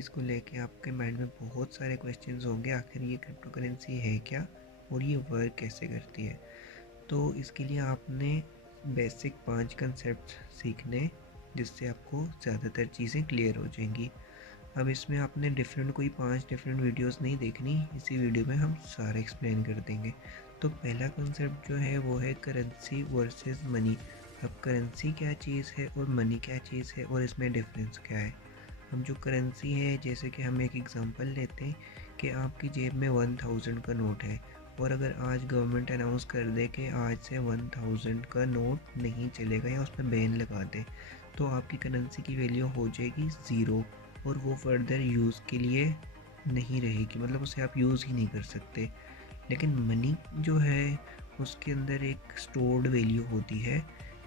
चीज़ को लेके आपके माइंड में बहुत सारे क्वेश्चंस होंगे, आखिर ये क्रिप्टो करेंसी है क्या और ये वर्क कैसे करती है। तो इसके लिए आपने बेसिक 5 कंसेप्ट सीखने, जिससे आपको ज़्यादातर चीज़ें क्लियर हो जाएंगी। अब इसमें आपने कोई 5 डिफरेंट वीडियोस नहीं देखनी, इसी वीडियो में हम सारे एक्सप्लेन कर देंगे। तो पहला कंसेप्ट जो है वो है करेंसी वर्सेस मनी। अब करेंसी क्या चीज़ है और मनी क्या चीज़ है और इसमें डिफरेंस क्या है। हम जो करेंसी है, जैसे कि हम एक एग्ज़ाम्पल लेते हैं कि आपकी जेब में 1000 का नोट है और अगर आज गवर्नमेंट अनाउंस कर दे कि आज से 1000 का नोट नहीं चलेगा या उस पर बैन लगा दे, तो आपकी करेंसी की वैल्यू हो जाएगी ज़ीरो और वो फर्दर यूज़ के लिए नहीं रहेगी, मतलब उसे आप यूज़ ही नहीं कर सकते। लेकिन मनी जो है उसके अंदर एक स्टोर्ड वैल्यू होती है।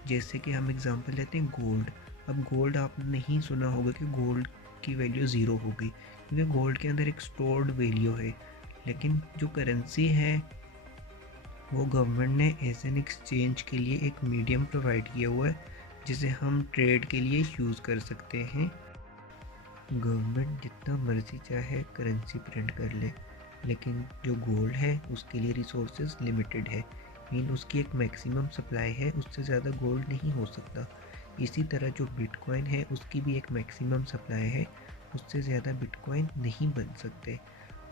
जैसे कि हम एग्ज़ाम्पल लेते हैं गोल्ड। अब गोल्ड आपने नहीं सुना होगा कि गोल्ड की वैल्यू ज़ीरो होगी, क्योंकि गोल्ड के अंदर एक स्टोर्ड वैल्यू है। लेकिन जो करेंसी है वो गवर्नमेंट ने एज एन एक्सचेंज के लिए एक मीडियम प्रोवाइड किया हुआ है, जिसे हम ट्रेड के लिए यूज़ कर सकते हैं। गवर्नमेंट जितना मर्जी चाहे करेंसी प्रिंट कर ले, लेकिन जो गोल्ड है उसके लिए रिसोर्सेज लिमिटेड है। मीन उसकी एक मैक्सिमम सप्लाई है, उससे ज़्यादा गोल्ड नहीं हो सकता। इसी तरह जो बिटकॉइन है उसकी भी एक मैक्सिमम सप्लाई है, उससे ज़्यादा बिटकॉइन नहीं बन सकते।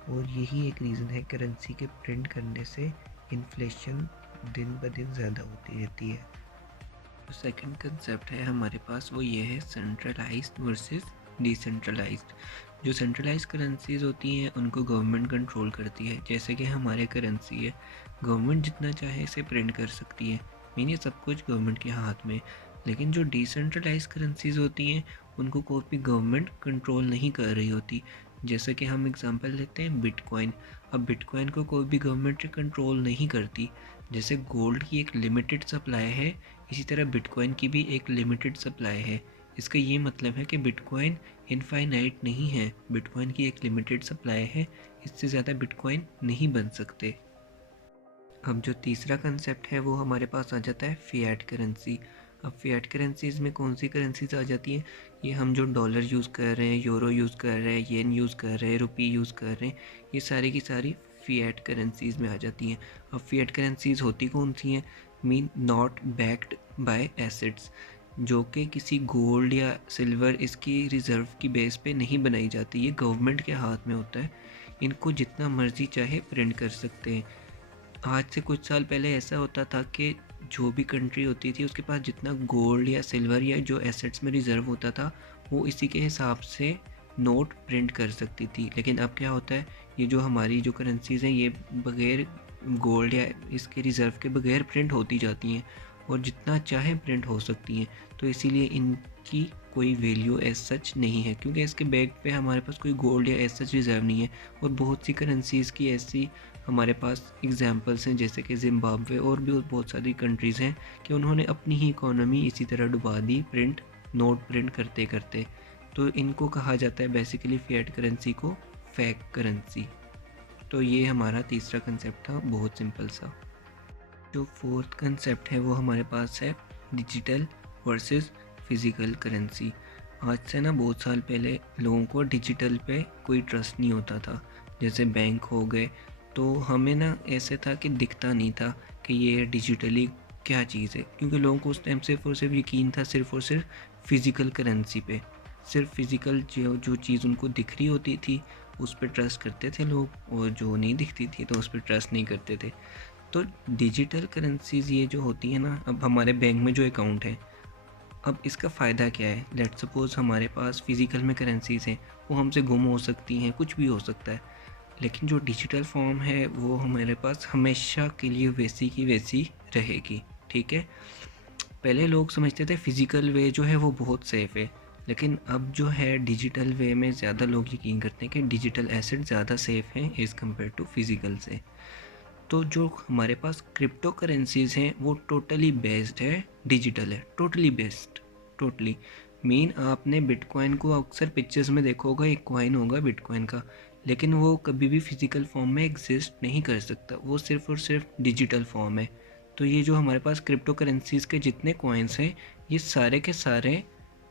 और यही एक रीज़न है करेंसी के प्रिंट करने से इन्फ्लेशन दिन ब दिन ज़्यादा होती रहती है। जो सेकंड कंसेप्ट है हमारे पास वो ये है सेंट्रलाइज्ड वर्सेस डिसेंट्रलाइज्ड। जो सेंट्रलाइज्ड करेंसीज होती हैं उनको गवर्नमेंट कंट्रोल करती है, जैसे कि हमारे करेंसी है, गवर्नमेंट जितना चाहे इसे प्रिंट कर सकती है। मीन ये सब कुछ गवर्नमेंट के हाथ में। लेकिन जो डिसेंट्रलाइज करेंसीज होती हैं उनको कोई भी गवर्नमेंट कंट्रोल नहीं कर रही होती। जैसे कि हम एग्जांपल लेते हैं बिटकॉइन। अब बिटकॉइन को कोई भी गवर्नमेंट कंट्रोल नहीं करती। जैसे गोल्ड की एक लिमिटेड सप्लाई है, इसी तरह बिटकॉइन की भी एक लिमिटेड सप्लाई है। इसका ये मतलब है कि बिटकॉइन इनफाइनाइट नहीं है, बिटकॉइन की एक लिमिटेड सप्लाई है, इससे ज़्यादा बिटकॉइन नहीं बन सकते। अब जो तीसरा कंसेप्ट है वो हमारे पास आ जाता है फिएट करेंसी। अब फिएट करेंसीज में कौन सी करेंसीज आ जाती हैं, ये हम जो डॉलर यूज़ कर रहे हैं, यूरो यूज़ कर रहे हैं, येन यूज़ कर रहे हैं, रुपी यूज़ कर रहे हैं, ये सारी की सारी फिएट करेंसीज में आ जाती हैं। अब फिएट करेंसीज होती कौन सी हैं, mean not backed by assets, जो कि किसी गोल्ड या सिल्वर इसकी रिज़र्व की बेस पे नहीं बनाई जाती, ये गवर्नमेंट के हाथ में होता है। इनको जितना मर्जी चाहे प्रिंट कर सकते हैं। आज से कुछ साल पहले ऐसा होता था कि जो भी कंट्री होती थी उसके पास जितना गोल्ड या सिल्वर या जो एसेट्स में रिज़र्व होता था वो इसी के हिसाब से नोट प्रिंट कर सकती थी। लेकिन अब क्या होता है, ये जो हमारी जो करेंसीज़ हैं ये बगैर गोल्ड या इसके रिज़र्व के बगैर प्रिंट होती जाती हैं और जितना चाहे प्रिंट हो सकती हैं। तो इसीलिए इनकी कोई वैल्यू एज सच नहीं है, क्योंकि इसके बैक पे हमारे पास कोई गोल्ड या एज सच रिज़र्व नहीं है। और बहुत सी करेंसीज़ की ऐसी हमारे पास एग्जांपल्स हैं, जैसे कि ज़िम्बाब्वे और भी बहुत सारी कंट्रीज़ हैं कि उन्होंने अपनी ही इकोनॉमी इसी तरह डुबा दी नोट प्रिंट करते करते। तो इनको कहा जाता है बेसिकली फिएट करेंसी को फेक करेंसी। तो ये हमारा तीसरा कंसेप्ट था, बहुत सिंपल सा। जो फोर्थ कंसेप्ट है वो हमारे पास है डिजिटल वर्सेस फिज़िकल करेंसी। आज से ना बहुत साल पहले लोगों को डिजिटल पे कोई ट्रस्ट नहीं होता था, जैसे बैंक हो गए, तो हमें ना ऐसे था कि दिखता नहीं था कि ये डिजिटली क्या चीज़ है, क्योंकि लोगों को उस टाइम सिर्फ और सिर्फ यकीन था सिर्फ और सिर्फ फिज़िकल करेंसी पे। सिर्फ फिज़िकल जो जो चीज़ उनको दिख रही होती थी उस पर ट्रस्ट करते थे लोग, और जो नहीं दिखती थी तो उस पर ट्रस्ट नहीं करते थे। तो डिजिटल करेंसीज़ ये जो होती है ना, अब हमारे बैंक में जो अकाउंट है, अब इसका फ़ायदा क्या है, लेट सपोज़ हमारे पास फिज़िकल में करेंसीज़ हैं, वो हमसे गुम हो सकती हैं, कुछ भी हो सकता है। लेकिन जो डिजिटल फॉर्म है वो हमारे पास हमेशा के लिए वैसी की वैसी रहेगी। ठीक है, पहले लोग समझते थे फिज़िकल वे जो है वो बहुत सेफ़ है, लेकिन अब जो है डिजिटल वे में ज़्यादा लोग यकीन करते हैं कि डिजिटल एसेट ज़्यादा सेफ़ हैं एज़ कम्पेयर टू फिज़िकल से। तो जो हमारे पास क्रिप्टो करेंसीज हैं वो टोटली बेस्ड है, डिजिटल है, टोटली बेस्ड, टोटली। मीन आपने बिटकॉइन को अक्सर पिक्चर्स में देखा होगा, एक कॉइन होगा बिटकॉइन का, लेकिन वो कभी भी फिजिकल फॉर्म में एग्जिस्ट नहीं कर सकता, वो सिर्फ और सिर्फ डिजिटल फॉर्म है। तो ये जो हमारे पास क्रिप्टो करेंसीज के जितने कॉइन्स हैं ये सारे के सारे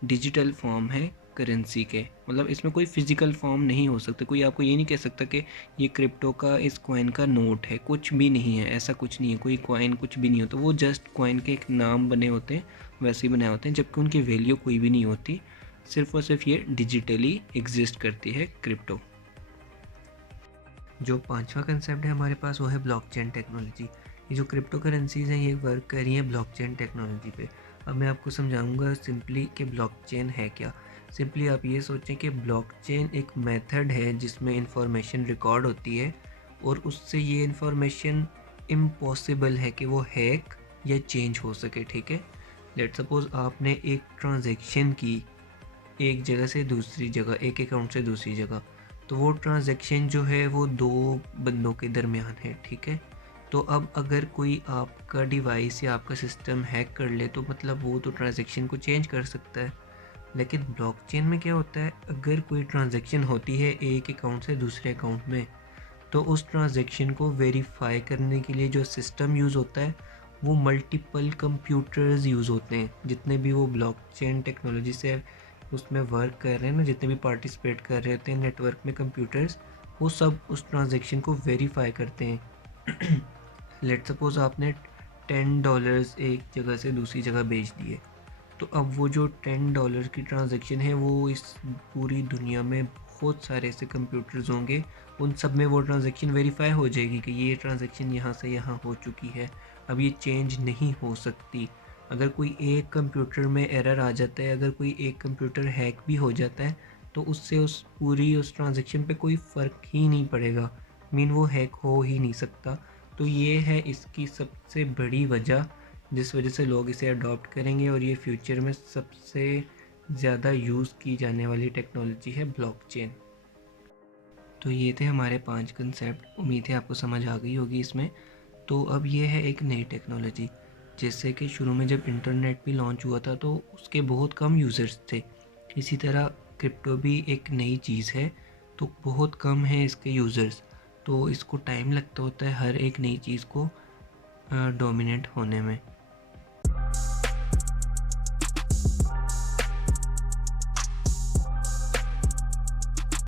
डिजिटल फॉर्म है करेंसी के, मतलब इसमें कोई फिजिकल फॉर्म नहीं हो सकता। कोई आपको ये नहीं कह सकता कि ये क्रिप्टो का इस कॉइन का नोट है, कुछ भी नहीं है, ऐसा कुछ नहीं है। कोई कॉइन कुछ भी नहीं होता, वो जस्ट कॉइन के एक नाम बने होते हैं, वैसे ही बनाए होते हैं, जबकि उनकी वैल्यू कोई भी नहीं होती। सिर्फ और सिर्फ ये डिजिटली एग्जिस्ट करती है क्रिप्टो। जो पांचवा कंसेप्ट है हमारे पास वो है ब्लॉकचेन टेक्नोलॉजी। ये जो क्रिप्टो करेंसीज हैं ये वर्क कर रही हैं ब्लॉकचेन टेक्नोलॉजी पे। अब मैं आपको समझाऊंगा सिंपली कि ब्लॉकचेन है क्या। सिंपली आप ये सोचें कि ब्लॉकचेन एक मेथड है जिसमें इंफॉर्मेशन रिकॉर्ड होती है और उससे ये इंफॉर्मेशन इम्पॉसिबल है कि वो हैक या चेंज हो सके। ठीक है, लेट सपोज आपने एक ट्रांजैक्शन की एक जगह से दूसरी जगह, एक अकाउंट से दूसरी जगह, तो वो ट्रांजैक्शन जो है वो दो बंदों के दरमियान है। ठीक है, तो अब अगर कोई आपका डिवाइस या आपका सिस्टम हैक कर ले तो मतलब वो तो ट्रांजैक्शन को चेंज कर सकता है। लेकिन ब्लॉकचेन में क्या होता है, अगर कोई ट्रांजैक्शन होती है एक अकाउंट से दूसरे अकाउंट में, तो उस ट्रांजैक्शन को वेरीफाई करने के लिए जो सिस्टम यूज़ होता है वो मल्टीपल कंप्यूटर्स यूज़ होते हैं। जितने भी वो ब्लॉकचेन टेक्नोलॉजी से उसमें वर्क कर रहे हैं ना, जितने भी पार्टिसिपेट कर रहे होते हैं नेटवर्क में कंप्यूटर्स, वो सब उस ट्रांजैक्शन को वेरीफाई करते हैं। लेट सपोज आपने $10 एक जगह से दूसरी जगह भेज दिए, तो अब वो जो $10 की ट्रांजैक्शन है वो इस पूरी दुनिया में बहुत सारे ऐसे कंप्यूटर्स होंगे, उन सब में वो ट्रांजैक्शन वेरीफाई हो जाएगी कि ये ट्रांजैक्शन यहाँ से यहाँ हो चुकी है, अब ये चेंज नहीं हो सकती। अगर कोई एक कंप्यूटर में एरर आ जाता है, अगर कोई एक कंप्यूटर हैक भी हो जाता है, तो उससे उस ट्रांजैक्शन पे कोई फ़र्क ही नहीं पड़ेगा, मीन वो हैक हो ही नहीं सकता। तो ये है इसकी सबसे बड़ी वजह, जिस वजह से लोग इसे अडॉप्ट करेंगे और ये फ्यूचर में सबसे ज़्यादा यूज़ की जाने वाली टेक्नोलॉजी है ब्लॉकचेन। तो ये थे हमारे 5 कंसेप्ट, उम्मीद है आपको समझ आ गई होगी इसमें। तो अब ये है एक नई टेक्नोलॉजी, जैसे कि शुरू में जब इंटरनेट भी लॉन्च हुआ था तो उसके बहुत कम यूज़र्स थे, इसी तरह क्रिप्टो भी एक नई चीज़ है तो बहुत कम है इसके यूज़र्स, तो इसको टाइम लगता होता है हर एक नई चीज़ को डोमिनेट होने में।